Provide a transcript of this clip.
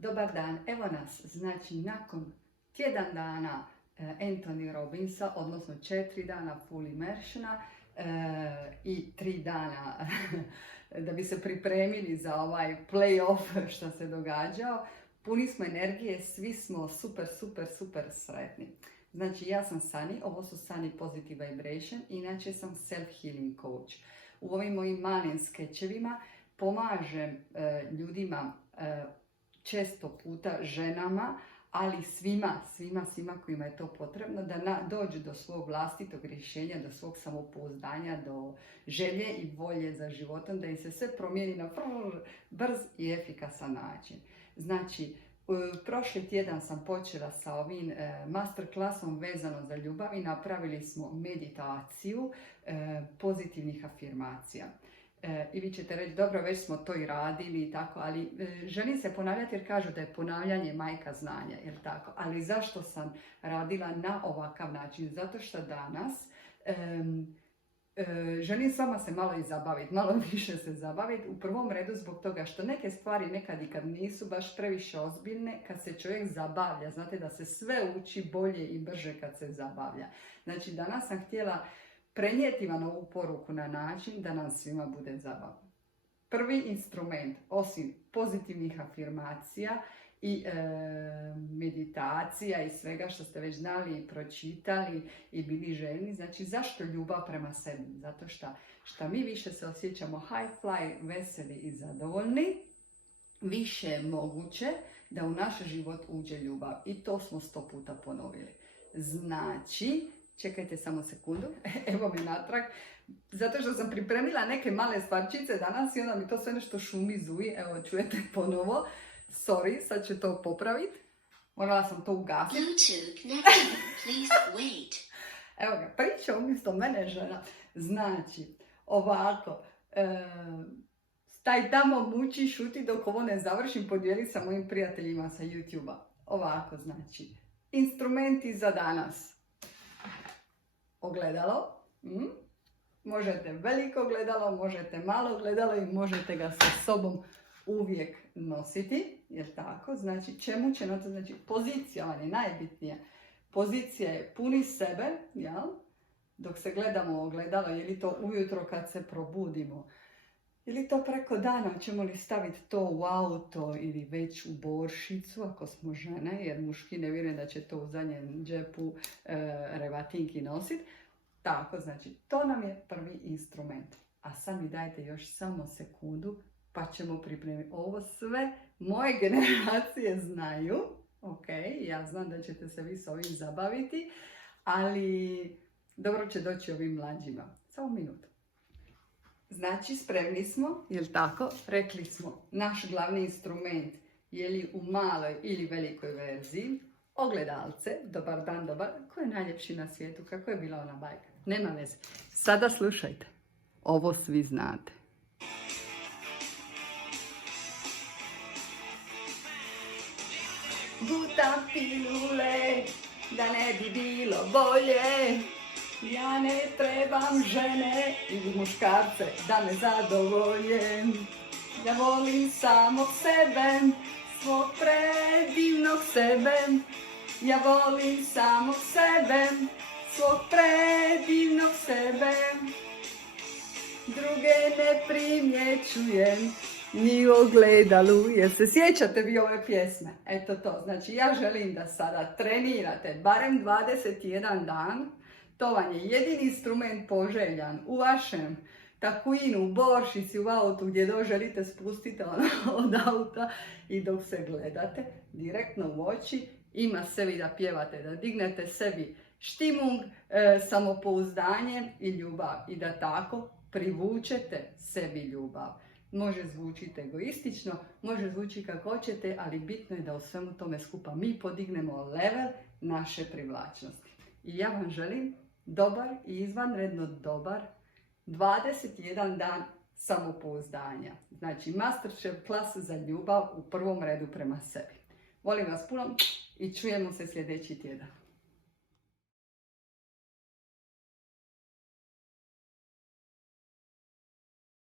Dobar dan, evo nas, znači nakon tjedan dana Anthony Robbinsa, odnosno 4 dana full immersiona i 3 dana da bi se pripremili za ovaj play-off što se događao. Puni smo energije, svi smo super sretni. Znači ja sam Sani, ovo su Sani Positive Vibration, inače sam self-healing coach. U ovim mojim malim skečevima pomažem ljudima, često puta ženama, ali svima kojima je to potrebno, da dođu do svog vlastitog rješenja, do svog samopouzdanja, do želje i volje za životom, da im se sve promijeni na brz i efikasan način. Znači, prošli tjedan sam počela sa ovim masterclassom vezano za ljubav i napravili smo meditaciju pozitivnih afirmacija. I vi ćete reći, dobro, već smo to i radili i tako, ali želim se ponavljati jer kažu da je ponavljanje majka znanja, jel tako? Ali zašto sam radila na ovakav način? Zato što danas želim s vama se malo i zabaviti, malo više se zabaviti. U prvom redu zbog toga što neke stvari nekad i kad nisu baš previše ozbiljne, kad se čovjek zabavlja, znate da se sve uči bolje i brže kad se zabavlja. Znači danas sam htjela prenijeti vam ovu poruku na način da nam svima bude zabavno. Prvi instrument, osim pozitivnih afirmacija i meditacija i svega što ste već znali i pročitali i bili željni, znači zašto ljubav prema sebi? Zato što mi više se osjećamo high fly, veseli i zadovoljni, više je moguće da u naš život uđe ljubav. I to smo 100 puta ponovili. Znači, čekajte samo sekundu, evo me natrag, zato što sam pripremila neke male stvarčice danas i onda mi to sve nešto šumi, zuji, evo čujete ponovo, sorry, sad ću to popraviti, morala sam to ugasiti. Bluetooth connected, please wait. Evo ga, priča umjesto mene žena, znači, ovako, staj tamo, muči, šuti dok ovo ne završim, podijeli sa mojim prijateljima sa YouTube-a. Ovako, znači, instrumenti za danas. Ogledalo, možete veliko ogledalo, možete malo ogledalo i možete ga sa sobom uvijek nositi, jer tako, znači čemu će nositi, znači pozicija vam je najbitnija. Pozicija je puni sebe, jel? Dok se gledamo u ogledalo, je li to ujutro kad se probudimo, ili to preko dana, ćemo li staviti to u auto ili već u boršicu ako smo žene, jer muški ne vjerujem da će to u zadnjem džepu revatinki nositi. Tako, znači, to nam je prvi instrument. A sad mi dajte još samo sekundu pa ćemo pripremiti. Ovo sve moje generacije znaju, ok, ja znam da ćete se vi s ovim zabaviti, ali dobro će doći ovim mlađima. Samo minutu. Znači, spremni smo, jel tako? Rekli smo, naš glavni instrument je li u maloj ili velikoj verziji, ogledalce, dobar dan, dobar, ko je najljepši na svijetu, kako je bila ona bajka? Nema veze. Sada slušajte, ovo svi znate. Gutam pilule, da ne bi bilo bolje. Ja ne trebam žene ili muškarce da me zadovolje. Ja volim samog sebe, svog predivnog sebe. Ja volim samog sebe, svog predivnog sebe. Druge ne primjećujem ni u ogledalu. Jer se sjećate vi ove pjesme? Eto to, znači ja želim da sada trenirate barem 21 dan. To vam je jedini instrument poželjan u vašem takuinu, u boršici, u autu gdje želite spustiti od auta i dok se gledate direktno u oči, ima sebi da pjevate, da dignete sebi štimung, samopouzdanje i ljubav i da tako privučete sebi ljubav. Može zvučiti egoistično, može zvučiti kako hoćete, ali bitno je da u svemu tome skupa mi podignemo level naše privlačnosti. I ja vam želim dobar i izvanredno dobar 21 dan samopouzdanja. Znači, masterchef klas za ljubav u prvom redu prema sebi. Volim vas puno i čujemo se sljedeći tjedan.